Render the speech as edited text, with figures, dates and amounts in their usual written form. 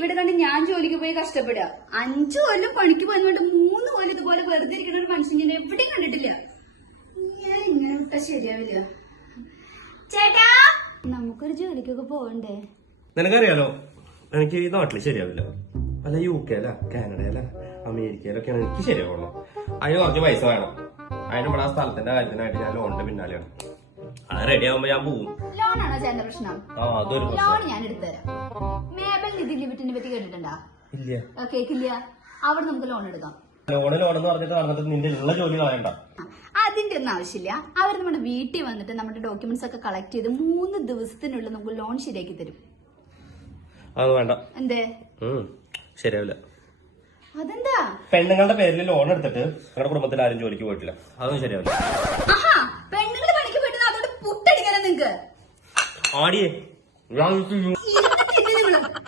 ഇവിടെ കണ്ട് ഞാൻ ജോലിക്ക് പോയി കഷ്ടപ്പെടുക. 5 കൊല്ലം പണിക്ക് പോയതുകൊണ്ട് 3 കൊല്ലം ഇതുപോലെ വെറുതെ ഇരിക്കുന്ന ഒരു മനുഷ്യൻ ഞാൻ എവിടെയും കണ്ടിട്ടില്ല. ഞാൻ ഇങ്ങനെ വിട്ടാ ശരിയാവില്ല. ചേട്ടാ, നമുക്കൊരു ജോലിക്കൊക്കെ പോകണ്ടേ? നിനക്കറിയാലോ, എനിക്ക് ഈ നാട്ടില് ശരിയാവില്ല. അല്ല UK അല്ല, കാനഡയല്ല, അമേരിക്കയിലൊക്കെയാണ് എനിക്ക് ശരിയാവുള്ളൂ. അതിന് കുറച്ച് പൈസ വേണം. അതിന് ഇവിടെ ആ സ്ഥലത്തിന്റെ കാര്യത്തിനായിട്ട് ഞാൻ ലോണിന്റെ പിന്നാലെയാണ്. അത് റെഡി ആവുമ്പോ ഞാൻ പോവും. ലോണാണോ ചേട്ടന്റെ പ്രശ്നം? അതൊരു ലോൺ ഞാൻ എടുത്തുതരാം. മേബൽ നിധി ലിമിറ്റിനെ പറ്റി കേട്ടിട്ടുണ്ടാ? ഇല്ല. കേക്കില്ല. അവിടെ നമുക്ക് ലോൺ എടുക്കാം. ലോണെന്ന് പറഞ്ഞിട്ട് നിന്റെ ഉള്ള ജോലി കളയണ്ട. അതിന്റെ ഒന്നും ആവശ്യമില്ല. അവർ നമ്മുടെ വീട്ടിൽ വന്നിട്ട് നമ്മുടെ ഡോക്യുമെന്റ്സ് ഒക്കെ കളക്ട് ചെയ്ത് 3 ദിവസത്തിനുള്ളിൽ നമുക്ക് ലോൺ ശരിയാക്കി തരും. അത് വേണ്ട. എന്തേ? ശരിയാവില്ല. അതെന്താ? പെണ്ണുങ്ങളുടെ പേരിൽ ലോൺ എടുത്തിട്ട് നിങ്ങളുടെ കുടുംബത്തിൽ ആരും ജോലിക്ക് പോയിട്ടില്ല. അതൊന്നും ശരിയാവില്ല. പെണ്ണുങ്ങൾ പണിക്ക് പോയിട്ട് അതോട് പുട്ടടിക്കാനാ നിങ്ങക്ക്? ആടിയേ